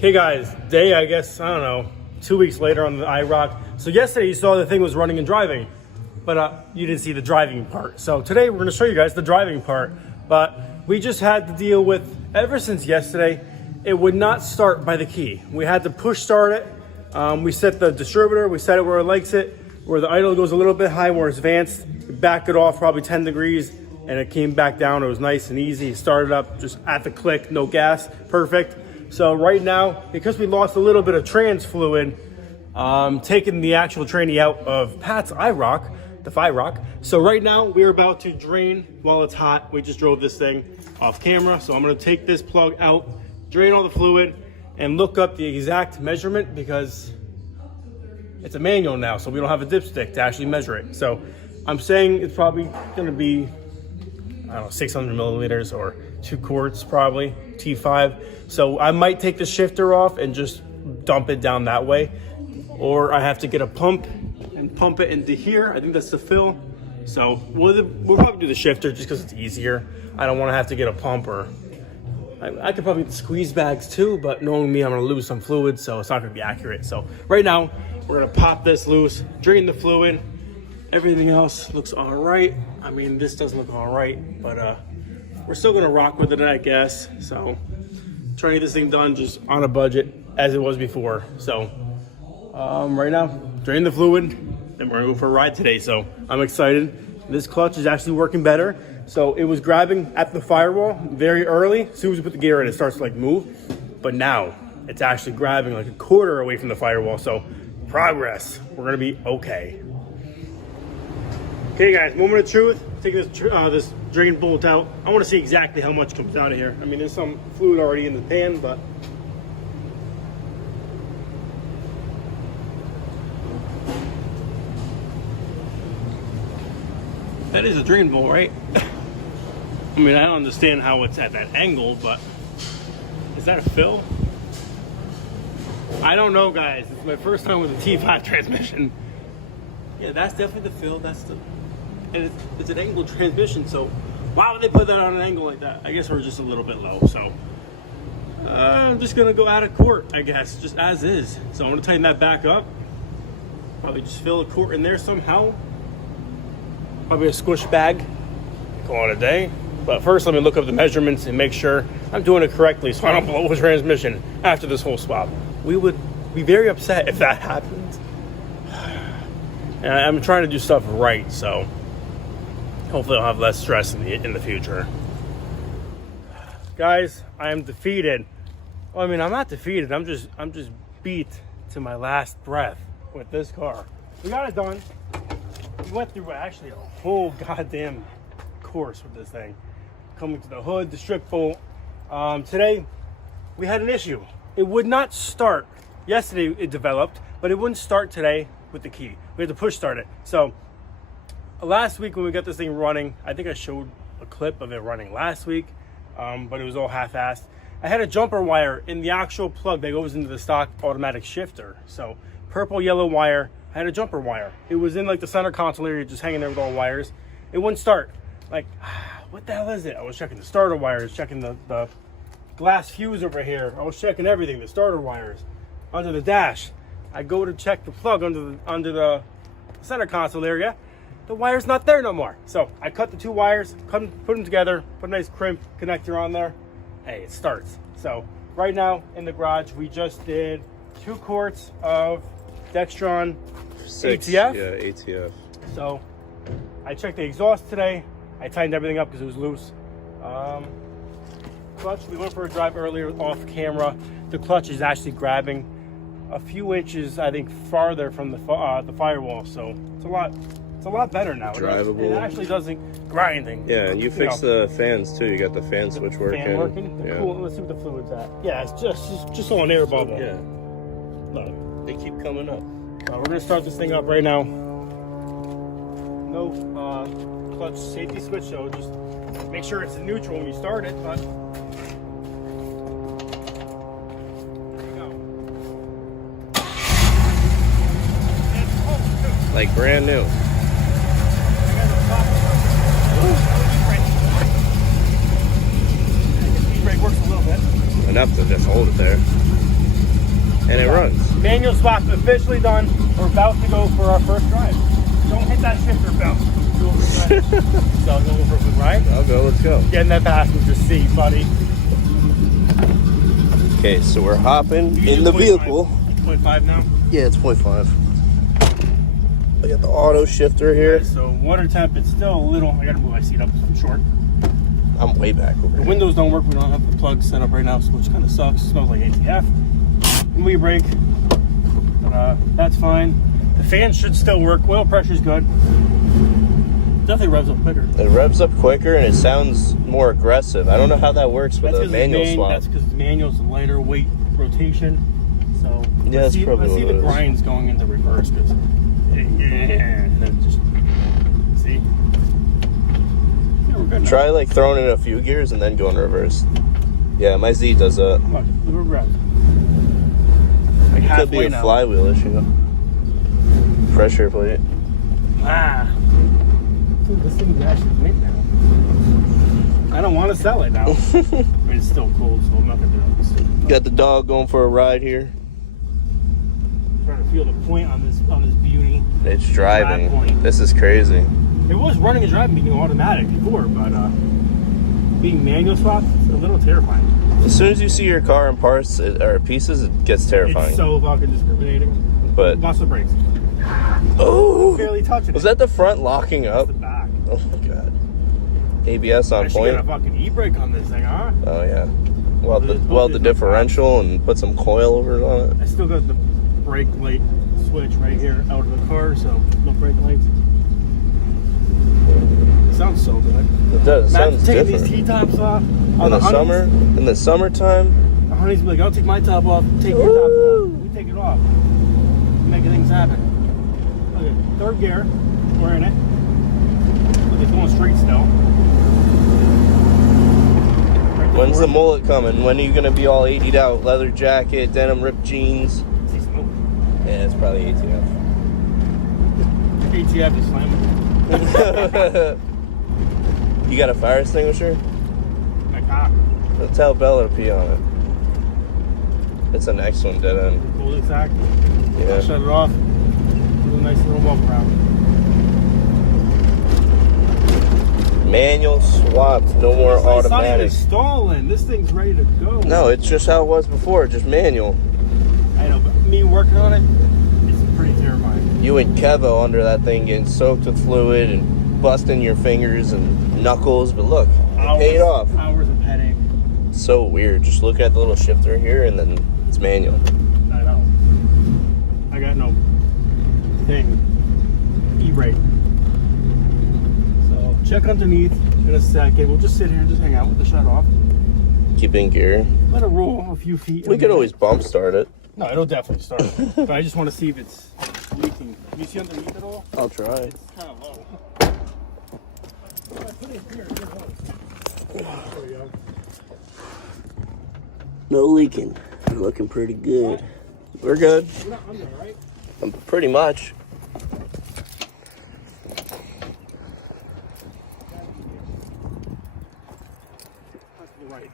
Hey guys, day, I guess, I don't know, 2 weeks later on the IROC. So yesterday you saw the thing was running and driving, but you didn't see the driving part. So today we're gonna show you guys the driving part. But we just had to deal with, ever since yesterday, it would not start by the key. We had to push start it. We set the distributor, we set it where it likes it, where the idle goes a little bit high, where it's advanced. We backed it off probably 10 degrees and it came back down. It was nice and easy. It started up just at the click, no gas, perfect. So right now, because we lost a little bit of trans fluid, taking the actual tranny out of Pat's IROC, the FIROC. So right now we're about to drain while it's hot. We just drove this thing off camera. So I'm gonna take this plug out, drain all the fluid, and look up the exact measurement because it's a manual now. So we don't have a dipstick to actually measure it. So I'm saying it's probably gonna be, I don't know, 600 milliliters or 2 quarts probably, T5. So I might take the shifter off and just dump it down that way. Or I have to get a pump and pump it into here. I think that's the fill. So we'll probably do the shifter just because it's easier. I don't want to have to get a pump, or I could probably get the squeeze bags too, but knowing me, I'm gonna lose some fluid, so it's not gonna be accurate. So right now, we're gonna pop this loose, drain the fluid. Everything else looks all right. I mean, this doesn't look all right, but we're still gonna rock with it, I guess. So trying to get this thing done just on a budget as it was before. So right now, drain the fluid, and we're gonna go for a ride today. So I'm excited. This clutch is actually working better. So it was grabbing at the firewall very early. As soon as we put the gear in, it starts to like move. But now it's actually grabbing like a quarter away from the firewall. So progress, we're gonna be okay. Okay guys, moment of truth. Taking this drain bolt out. I want to see exactly how much comes out of here. I mean, there's some fluid already in the pan, but that is a drain bolt, right? I mean, I don't understand how it's at that angle, but is that a fill? I don't know, guys. It's my first time with a T5 transmission. Yeah, that's definitely the fill. That's the, and it's an angled transmission, so why would they put that on an angle like that? I guess we're just a little bit low, so I'm just gonna go out of court, I guess, just as is. So I'm gonna tighten that back up. Probably just fill a quart in there somehow. Probably a squish bag. Call it a day. But first, let me look up the measurements and make sure I'm doing it correctly so I don't blow a transmission after this whole swap. We would be very upset if that happened. And I'm trying to do stuff right, so hopefully I'll have less stress in the future. Guys, I am defeated. Well, I mean, I'm not defeated. I'm just beat to my last breath with this car. We got it done. We went through actually a whole goddamn course with this thing. Coming to the hood, the strip bolt. Today, we had an issue. It would not start. Yesterday it developed, but it wouldn't start today with the key. We had to push start it. So last week when we got this thing running, I think I showed a clip of it running last week, but it was all half-assed. I had a jumper wire in the actual plug that goes into the stock automatic shifter. So purple, yellow wire. I had a jumper wire. It was in like the center console area, just hanging there with all wires. It wouldn't start. Like, what the hell is it? I was checking the starter wires, checking the glass fuse over here. I was checking everything, the starter wires. Under the dash, I go to check the plug under the center console area. The wire's not there no more. So I cut the 2 wires, put them together, put a nice crimp connector on there. Hey, it starts. So right now in the garage, we just did 2 quarts of Dextron 6 ATF. Yeah, ATF. So I checked the exhaust today. I tightened everything up because it was loose. Clutch, we went for a drive earlier off camera. The clutch is actually grabbing a few inches, I think, farther from the firewall. So it's a lot better now. Drivable. It actually doesn't grinding. Yeah, and you fixed the fans too. You got the fan switch working. Fan working? Yeah. Cool. Let's see what the fluid's at. Yeah, it's just on air bubble. Yeah. Look. They keep coming up. We're gonna start this thing up right now. No clutch safety switch, so just make sure it's in neutral when you start it. But there you go. Like brand new. Brake works a little bit. Enough to just hold it there. Manual swap officially done. We're about to go for our first drive. Don't hit that shifter belt. Go for a drive. So, go for a quick ride? I'll go, let's go. Get in that passenger seat, buddy. Okay, so we're hopping in the vehicle. 0.5 now? Yeah, it's 0.5. I got the auto shifter here. Okay, so water temp, it's still a little, I gotta move my seat up, I'm short. I'm way back over The here. windows don't work, we don't have the plug set up right now, so which kind of sucks. It smells like ATF. And we brake, but that's fine. The fan should still work, oil pressure's good. Definitely revs up quicker. It revs up quicker and it sounds more aggressive. I don't know how that works with a manual swap. That's because the manual's a lighter weight rotation. So yeah, that's probably let's see what the it is. grind's going into reverse because and then just see. Yeah, we're good now. Try like throwing in a few gears and then going reverse. Yeah, my Z does that. Come on, look at rev. Like It could be a now. flywheel issue. Pressure plate. Ah. Dude, this thing's actually mint now. I don't want to sell it now. I mean, it's still cold, so I'm not going to do this. Got the dog going for a ride here. Trying to feel the point on this beauty. It's Drag driving. point. This is crazy. It was running and driving being automatic before, but being manual swap, it's a little terrifying. As soon as you see your car in parts or pieces, it gets terrifying. It's so fucking discriminating. But Lost the brakes. oh, Barely touching was it. that the front locking up? The back. Oh my god. ABS on I should point. get a fucking e-brake on this thing, huh? Oh yeah. Weld the Both these differential and put some coilovers on it. I still got the brake light switch right here out of the car, so no brake lights. It sounds so good. It does. It Imagine sounds taking different. these T-tops off. In the summer, in the summertime. The honeys be like, I'll take my top off, take your top off. We take it off. Making things happen. Okay, third gear. We're in it. Look, it's going straight still. Right to When's the fourth. mullet coming? When are you gonna be all 80'd out? Leather jacket, denim ripped jeans. See smoke. Yeah, it's probably ATF. ATF is slamming. You got a fire extinguisher? My cock. Let's tell Bella to pee on it. It's the next one, dead end. Cul-de-sac. Yeah. Shut it off. Do a nice little walk around. Manual swapped, no more It's not even automatic. stalling. This thing's ready to go. No, it's just how it was before, just manual. I know, but me working on it, it's pretty terrifying. You and Kevo under that thing getting soaked with fluid and busting your fingers and knuckles, but look, it paid off. Hours of headache. So weird. Just look at the little shifter here and then it's manual. I know. I got no thing. E-brake. So check underneath in a second. We'll just sit here and just hang out with the shut off. Keep in gear. Let it roll a few feet. We could always bump start it. No, it'll definitely start. But I just want to see if it's leaking. Can you see underneath it all? I'll try. It's kind of low. If I put it here, it won't. There we go. No leaking. We're looking pretty good. We're good. We're not under, right? Pretty much. That's to the right.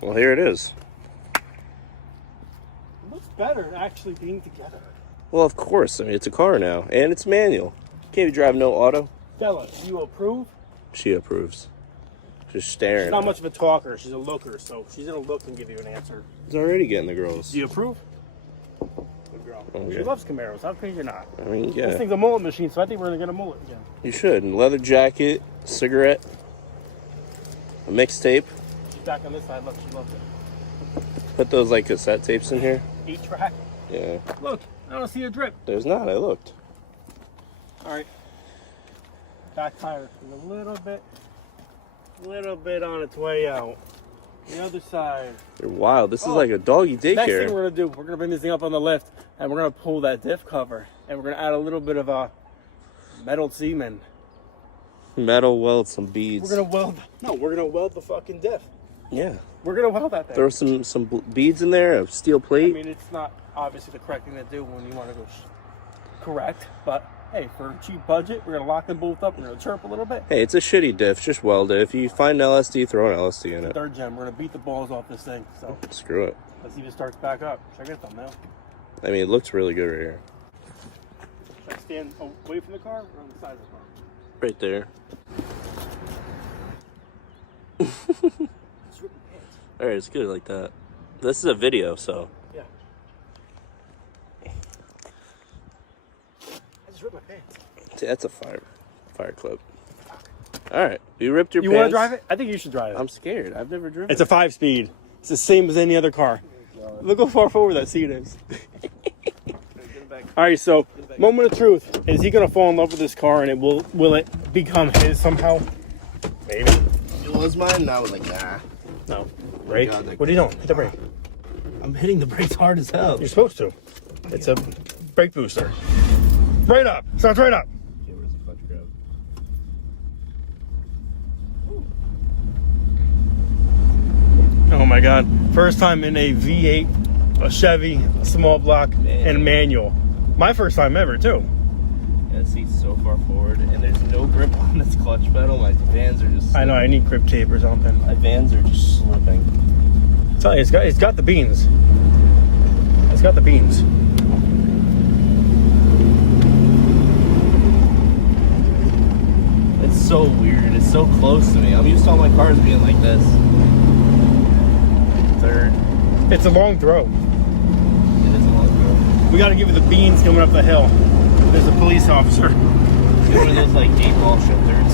Well, here it is. It looks better actually being together. Well, of course. I mean, it's a car now, and it's manual. Can't you drive no auto? Stella, do you approve? She approves. Just staring. She's not at it. much of a talker. She's a looker, so she's gonna look and give you an answer. He's already getting the girls. Do you approve? Good girl. Okay. She loves Camaros. How can you not? I mean, This yeah, thing's a mullet machine, so I think we're gonna get a mullet again. you should. And leather jacket, cigarette, a mixtape. She's back on this side. Look, she loves it. Put those like cassette tapes in here. 8-track. Yeah, Look, I don't see a drip. there's not. I looked. All right. Back tire is a little bit on its way out. The other side. You're wild. This is Oh. like a doggy Next thing daycare. we're gonna do, we're gonna bring this thing up on the lift, and we're gonna pull that diff cover, and we're gonna add a little bit of a metal semen. Metal weld, some We're beads. gonna weld. No, we're gonna weld the fucking diff. Yeah. We're gonna weld that thing. Throw some beads in there, a steel I plate. mean, it's not obviously the correct thing to do when you want to go correct, but hey, for a cheap budget, we're gonna lock them both up. We're gonna chirp a little bit. Hey, it's a shitty diff. Just weld it. If you find an LSD, throw an LSD in it. Third gen. We're gonna beat the balls off this thing. So Screw it. let's see if it starts back up. Check it thumbnail. I mean, it looks really good right here. Should I stand away from the car or on the side of the car? Right there. All right, it's good like that. This is a video, so. Yeah. I just ripped my pants. See, that's a fire clip. All right, you ripped your You pants. want to drive it? I think you should drive it. I'm scared. I've never driven. It's a 5-speed. It's the same as any other car. Look how far forward that seat is. All right, so moment of truth. Is he gonna fall in love with this car, and will it become his somehow? Maybe. It was mine. Now I was like, nah. No. Brake. God, What are you doing? Hit the brake. I'm hitting the brakes hard as hell. You're supposed to. It's a brake booster. Right up. Starts right up. Okay, where's the clutch grab? Oh my God. First time in a V8, a Chevy, a small block, and a manual. My first time ever, too. Yeah, the seat's so far forward, and there's no grip on this clutch pedal. My Vans are just. I know. I need grip tape or something. My Vans are just slipping. Tell you, it's got the beans. It's got the beans. It's so weird. It's so close to me. I'm used to all my cars being like this. Third. It's a long throw. It is a long throw. We got to give it the beans coming up the hill. There's a police officer. Give one of those like 8-ball shifters.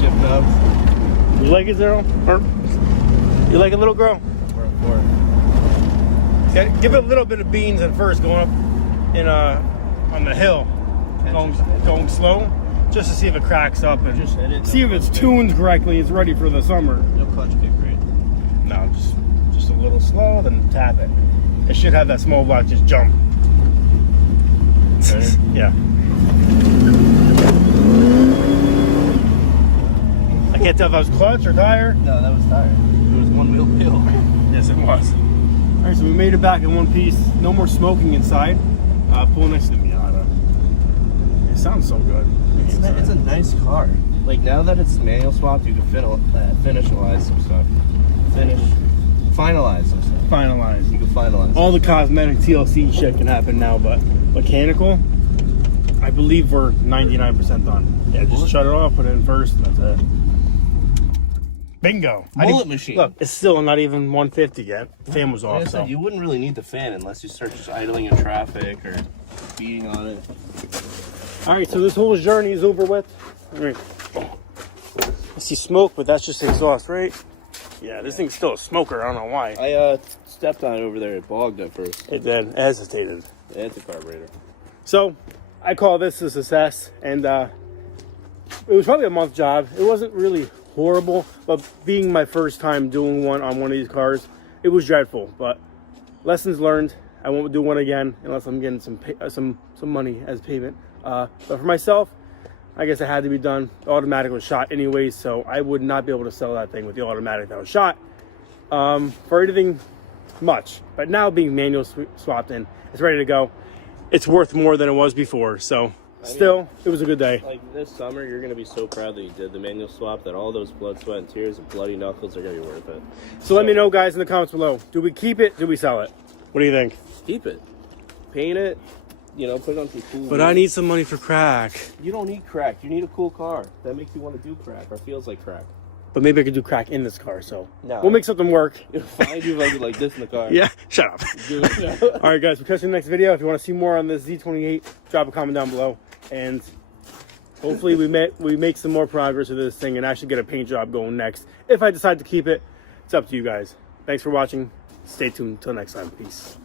Shift knobs. You like it, Zero? Or you like it, little girl? Okay, give it a little bit of beans at first, going up in on the hill, going slow, just to see if it cracks up and Just hit it. see if it's tuned correctly. It's ready for the summer. No clutch kick rate. No, just a little slow, then tap it. It should have that small block just jump. Better? Yeah. I can't tell if that was clutch or tire. No, that was tire. It was one wheel peel. Yes, it was. All right, so we made it back in one piece. No more smoking inside. Pull next to the Miata. It sounds so good. It's a nice car. Like now that it's manual swapped, you can finalize some stuff. Finalize some stuff. Finalized. You can finalize. All the cosmetic TLC shit can happen now, but mechanical, I believe we're 99% done. Yeah, just shut it off, put it in first, and that's it. Bingo. Mullet machine. Look, it's still not even 150 yet. The fan was Like off, I said, so. you wouldn't really need the fan unless you start just idling in traffic or beating on it. All right, so this whole journey is over with. All right. I see smoke, but that's just exhaust, right? Yeah, this thing's still a smoker. I don't know why. I stepped on it over there. It bogged at first. It did. It hesitated. Yeah, it's a carburetor. So I call this a success, and it was probably a month job. It wasn't really horrible, but being my first time doing one on one of these cars, it was dreadful. But lessons learned. I won't do one again unless I'm getting some money as payment. But for myself, I guess it had to be done. The automatic was shot anyways, so I would not be able to sell that thing with the automatic that was shot for anything much. But now being manual swapped in, it's ready to go. It's worth more than it was before, so still, it was a good day. Like this summer, you're going to be so proud that you did the manual swap that all those blood, sweat, and tears and bloody knuckles are going to be worth it. So let me know, guys, in the comments below. Do we keep it? Do we sell it? What do you think? Keep it. Paint it. You know, put it on some cool. But I need some money for crack. You don't need crack. You need a cool car. That makes you want to do crack or feels like crack. But maybe I could do crack in this car, so No. we'll make something work. You'll find you like this in the car. Yeah, shut up. Do it. All right, guys, we'll catch you in the next video. If you want to see more on this Z28, drop a comment down below. And hopefully we make some more progress with this thing and actually get a paint job going next. If I decide to keep it, it's up to you guys. Thanks for watching. Stay tuned until next time. Peace.